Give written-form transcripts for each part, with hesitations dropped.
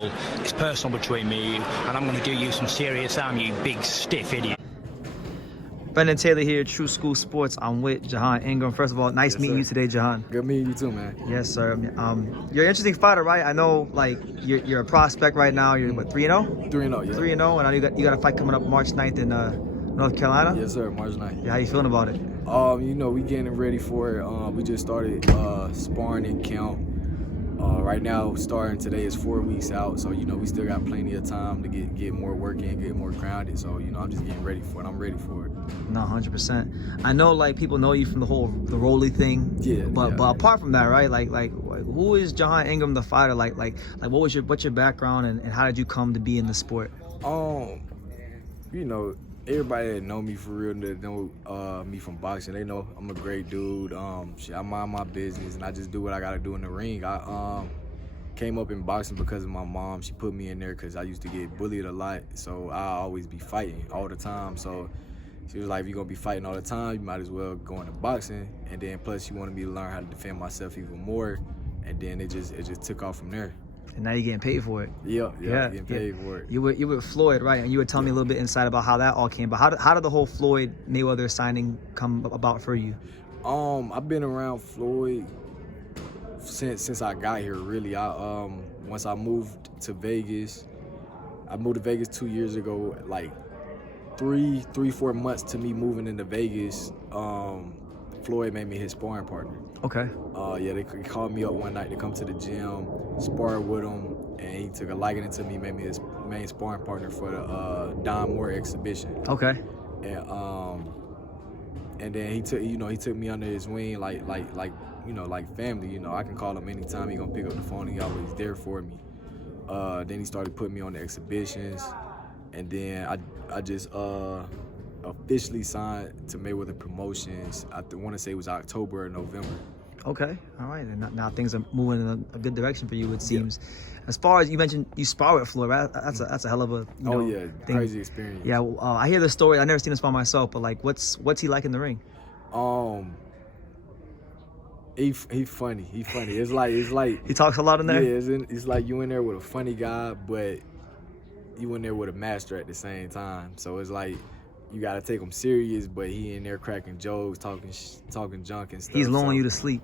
It's personal between me and you, and I'm going to do you some serious harm, you big stiff idiot. Brendan Taylor here, True School Sports. I'm with Jhon Ingram. First of all, nice meeting you today, Jhon. Good meeting you too, man. Yes, sir. You're an interesting fighter, right? I know, like, you're a prospect right now. You're what, 3-0? 3-0, yeah. 3-0, and I know you got a fight coming up March 9th in North Carolina. Yes, sir. March 9th. Yeah, how you feeling about it? You know, we getting ready for it. We just started sparring in camp. Right now, starting today is 4 weeks out, so you know we still got plenty of time to get more work in, get more grounded. So you know, I'm just getting ready for it. I'm ready for it. No, 100%. I know, like, people know you from the Rolly thing. Yeah. But apart from that, right? Like who is Jhon Ingram, the fighter? Like what's your background and how did you come to be in the sport? You know, everybody that know me for real, that know me from boxing, they know I'm a great dude. I mind my business and I just do what I gotta do in the ring. I came up in boxing because of my mom. She put me in there because I used to get bullied a lot, so I always be fighting all the time. So she was like, if you're gonna be fighting all the time, you might as well go into boxing. And then plus she wanted me to learn how to defend myself even more. And then it just took off from there. And now you're getting paid for it. Yeah, getting paid for it. You were with Floyd, right? And you were telling me a little bit inside about how that all came about. How did the whole Floyd Mayweather signing come about for you? I've been around Floyd since I got here, really. Once I moved to Vegas, I moved to Vegas 2 years ago. Like 4 months to me moving into Vegas, Floyd made me his sparring partner. Okay. Yeah, they called me up one night to come to the gym, spar with him, and he took a liking to me, made me his main sparring partner for the Don Moore exhibition. Okay. And then he took me under his wing like family. You know, I can call him anytime. He gonna pick up the phone. He always there for me. Then he started putting me on the exhibitions, and then I just officially signed to Mayweather Promotions. I want to say it was October or November. Okay, all right. And now things are moving in a good direction for you, it seems. Yeah. As far as you mentioned, you spar with Floyd, right? That's a hell of a thing. Crazy experience. Yeah, I hear the story. I never seen this by myself, but like, what's he like in the ring? He funny. He funny. It's like he talks a lot in there. Yeah, it's like you in there with a funny guy, but you in there with a master at the same time. So it's like you gotta take him serious, but he in there cracking jokes, talking junk and stuff. He's lulling you to sleep.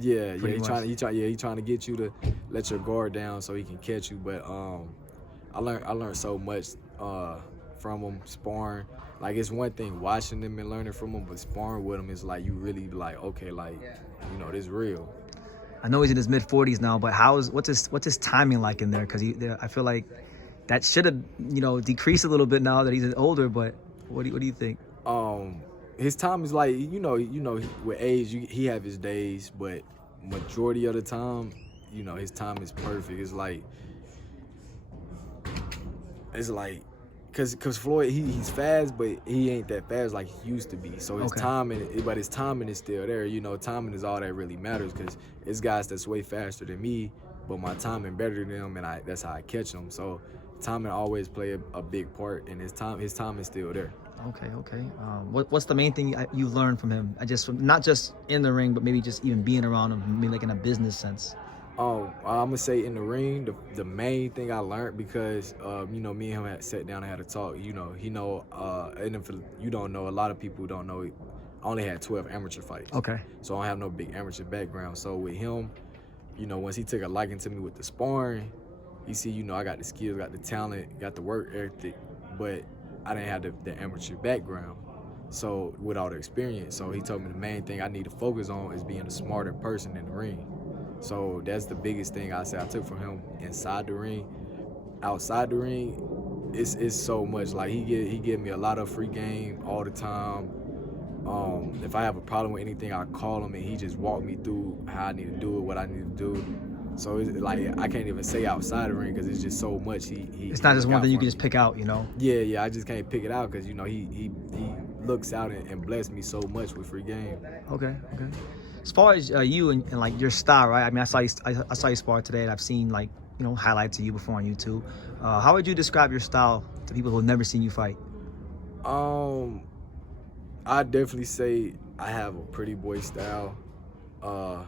Yeah, he trying to get you to let your guard down so he can catch you. But I learned so much from him sparring. Like, it's one thing watching him and learning from him, but sparring with him is like you really be like, okay, like, you know, this real. I know he's in his mid-40s now, but what's his timing like in there? Because I feel like that should have decreased a little bit now that he's older. But what do you think? His time is like, you know, with age, he have his days, but majority of the time, you know, his time is perfect. It's like, cause Floyd, he's fast, but he ain't that fast like he used to be. So his timing is still there. You know, timing is all that really matters, cause it's guys that's way faster than me, but my timing better than them, and that's how I catch them. So timing always play a big part, and his time is still there. Okay. What's the main thing you learned from him? Not just in the ring, but maybe just even being around him, maybe like in a business sense. I'm gonna say in the ring, the main thing I learned, because you know, me and him had sat down and had a talk. You know, and if you don't know, a lot of people don't know, I only had 12 amateur fights. Okay. So I don't have no big amateur background. So with him, you know, once he took a liking to me with the sparring, he see, you know, I got the skills, got the talent, got the work ethic, but I didn't have the amateur background, so with all the experience. So he told me the main thing I need to focus on is being a smarter person in the ring. So that's the biggest thing I took from him inside the ring. Outside the ring, it's so much. Like, he give me a lot of free game all the time. If I have a problem with anything, I call him and he just walk me through how I need to do it, what I need to do. So it's like, I can't even say outside the ring because it's just so much. It's not just one thing you can just pick out, you know? Yeah, I just can't pick it out because, you know, he looks out and bless me so much with free game. Okay. As far as you and like your style, right? I mean, I saw you spar today, and I've seen, like, you know, highlights of you before on YouTube. How would you describe your style to people who have never seen you fight? I definitely say I have a pretty boy style.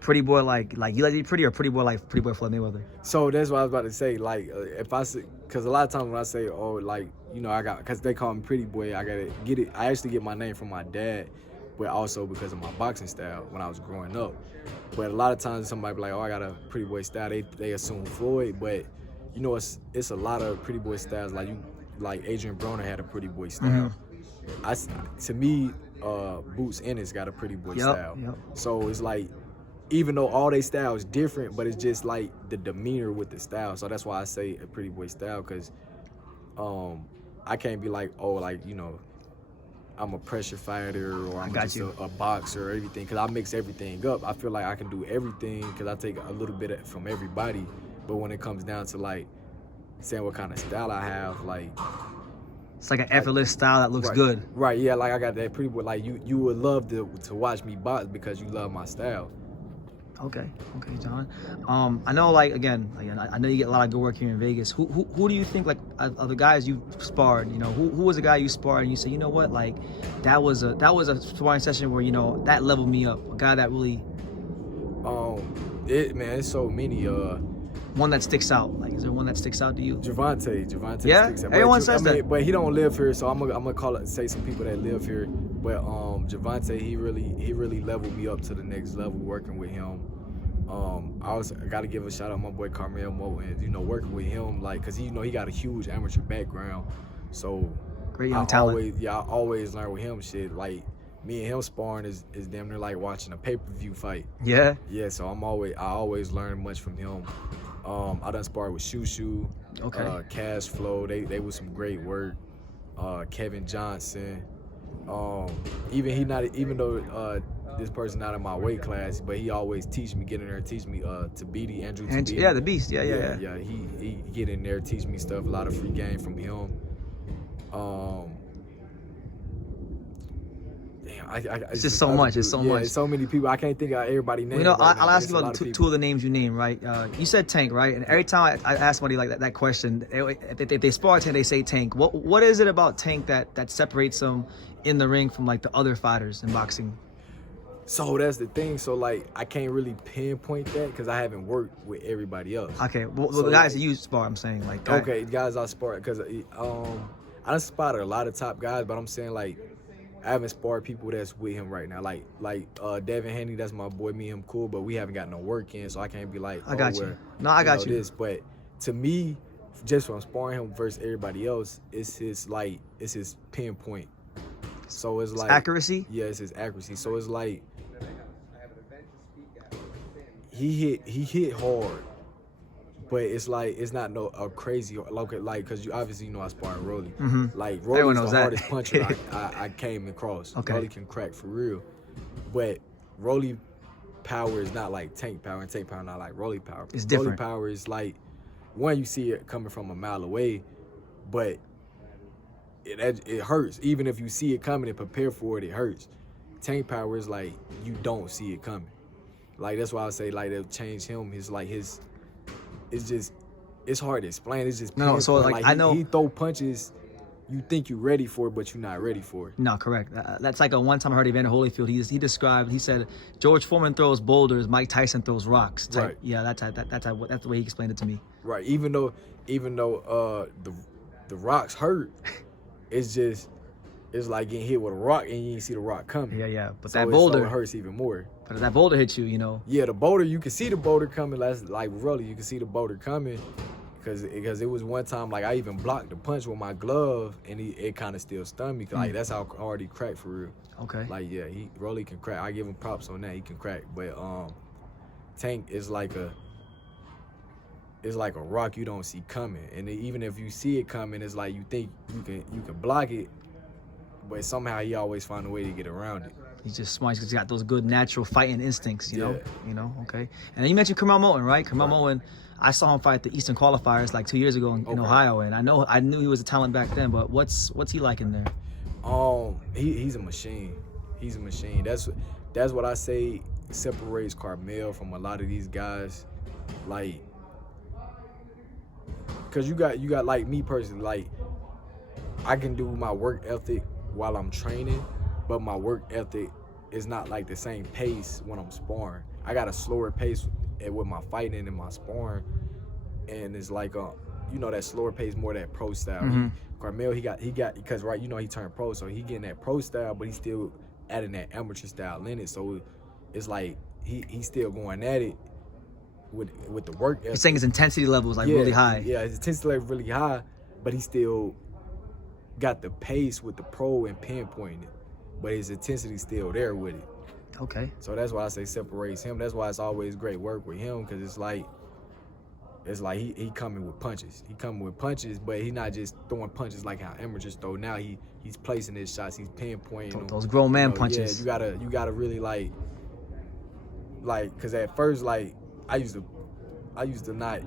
Pretty boy like you like to be pretty, or pretty boy Floyd Mayweather? So that's what I was about to say. Like, if I say, because a lot of times when I say, oh, like, you know, because they call me pretty boy, I gotta get it. I actually get my name from my dad, but also because of my boxing style when I was growing up. But a lot of times somebody be like, oh, I got a pretty boy style. They assume Floyd, but you know, it's a lot of pretty boy styles. Like Adrian Broner had a pretty boy style. To me, Boots Ennis got a pretty boy style. So it's like, even though all they style is different, but it's just like the demeanor with the style. So that's why I say a pretty boy style, because I can't be like, oh, like, you know, I'm a pressure fighter, or I'm just a boxer or everything, because I mix everything up. I feel like I can do everything because I take a little bit from everybody. But when it comes down to like saying what kind of style I have, like, it's like an effortless style that looks good. Right, yeah, like I got that pretty boy. Like you would love to watch me box because you love my style. Okay, Jhon. I know, like, again, I know you get a lot of good work here in Vegas. Who do you think, like, of the guys you sparred, you know, who was a guy you sparred and you say, you know what, like, that was a sparring session where, you know, that leveled me up, a guy that really. It's so many. One that sticks out. Like, is there one that sticks out to you? Gervonta yeah? sticks out. Everyone says that. But he don't live here, so I'm gonna say some people that live here. But Gervonta, he really leveled me up to the next level working with him. I gotta give a shout out to my boy Curmel Moton. You know, working with him, like, cause he got a huge amateur background, so great young talent. I always learn with him shit. Like, me and him sparring is damn near like watching a pay-per-view fight. Yeah. Yeah. So I always learn much from him. I done sparred with Shushu, Cash Flow. They was some great work. Kevin Johnson. Even though this person not in my weight class, but he always teach me, get in there and teach me Tabiti, Andrew Tabiti. Yeah, the beast. Yeah. He get in there, teach me stuff, a lot of free game from him. It's just so much. It's so much. It's so many people. I can't think of everybody's name. You know, right I'll ask you about two of the names you named, right? You said Tank, right? And every time I ask somebody like that question, if they spar Tank, they say Tank. What is it about Tank that separates him in the ring from like the other fighters in boxing? So that's the thing. So like, I can't really pinpoint that because I haven't worked with everybody else. Okay, well, so the guys that you spar, I'm saying, like. Okay, guys I spar, because I done spotted a lot of top guys, but I'm saying, like, I haven't sparred people that's with him right now. Like Devin Haney, that's my boy. Me and him cool, but we haven't got no work in, so I can't be like, I got you. No, I got you. This. But to me, just from sparring him versus everybody else, it's his pinpoint. So it's like accuracy. Yeah, it's his accuracy. So it's like he hit hard, but it's like it's not a crazy like because you obviously know I sparred Rolly. Like Rolly's the hardest puncher I came across. Okay. Rolly can crack for real, but Rolly power is not like Tank power, and Tank power not like Rolly power. It's different. Rolly power is like, one, you see it coming from a mile away, but it hurts. Even if you see it coming and prepare for it, it hurts. Tank power is like you don't see it coming. Like, that's why I say, like, they'll change him. It's hard to explain. It's just no. So like I know he throw punches, you think you're ready for it, but you're not ready for it. No, correct. That's like a one time I heard Evander Holyfield. He said George Foreman throws boulders, Mike Tyson throws rocks. Right. Yeah, that's the way he explained it to me. Right. Even though the rocks hurt, it's like getting hit with a rock and you didn't see the rock coming. Yeah. But so that boulder hurts even more. But if that boulder hits you, you know. Yeah, the boulder, you can see the boulder coming. Like really, you can see the boulder coming, because it was one time, like, I even blocked the punch with my glove and it kind of still stunned me. Like, that's how hard he cracked for real. Okay. Like, yeah, Rolly can crack. I give him props on that. He can crack. But Tank is like a rock you don't see coming. And even if you see it coming, it's like you think you can block it, but somehow he always find a way to get around it. He's just smart. He's got those good natural fighting instincts, you know. Yeah. You know, okay. And then you mentioned Curmel Moton, right? Curmel Moton, I saw him fight at the Eastern qualifiers like 2 years ago in Ohio, and I knew he was a talent back then. But what's he like in there? He's a machine. He's a machine. That's what I say separates Curmel from a lot of these guys, like, cause you got like me personally, like, I can do my work ethic while I'm training, but my work ethic is not like the same pace when I'm sparring. I got a slower pace with my fighting and my sparring, and it's like you know, that slower pace, more that pro style. Curmel, he got because right, you know, he turned pro, so he getting that pro style, but he still adding that amateur style in it. So it's like he's still going at it with the work. You're saying his intensity level is like really high. Yeah, his intensity level really high, but he still got the pace with the pro and pinpointing it, but his intensity still there with it. Okay. So that's why I say separates him. That's why it's always great work with him, because it's like he coming with punches. He coming with punches, but he not just throwing punches like how amateurs throw. Now he's placing his shots. He's pinpointing those grown man punches. Yeah, you gotta really like, cause at first like I used to not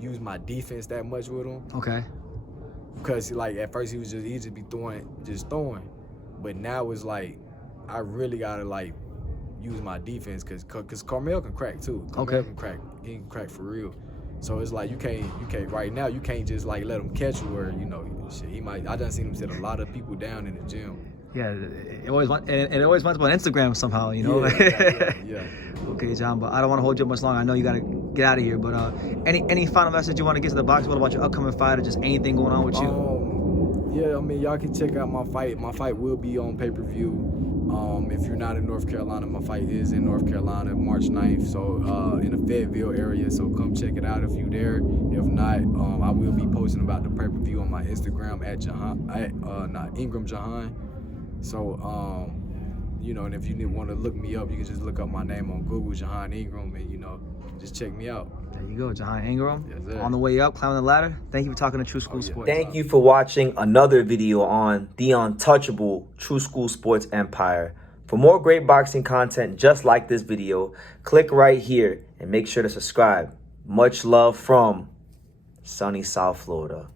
use my defense that much with him. Okay. Because like at first he just be throwing, but now it's like I really gotta like use my defense, cause Curmel can crack too. Curmel can crack. He can crack for real. So it's like you can't right now. You can't just like let him catch you, or you know, shit. He might. I done seen him sit a lot of people down in the gym. Yeah, it always wants up on Instagram somehow, you know. Yeah. Okay, Jhon, but I don't want to hold you up much longer. I know you gotta get out of here. But any final message you want to get to the box? What about your upcoming fight, or just anything going on with you? Yeah, I mean, y'all can check out my fight. My fight will be on pay-per-view. If you're not in North Carolina, my fight is in North Carolina, March 9th, so in the Fayetteville area, so come check it out if you're there. If not, I will be posting about the pay-per-view on my Instagram at Ingram Jhon. So, you know, and if you want to look me up, you can just look up my name on Google, Jhon Ingram, and, you know, just check me out. There you go, Jhon Ingram. Yes, sir. On the way up, climbing the ladder. Thank you for talking to True School Sports. Thank you for watching another video on the untouchable True School Sports Empire. For more great boxing content just like this video, click right here and make sure to subscribe. Much love from sunny South Florida.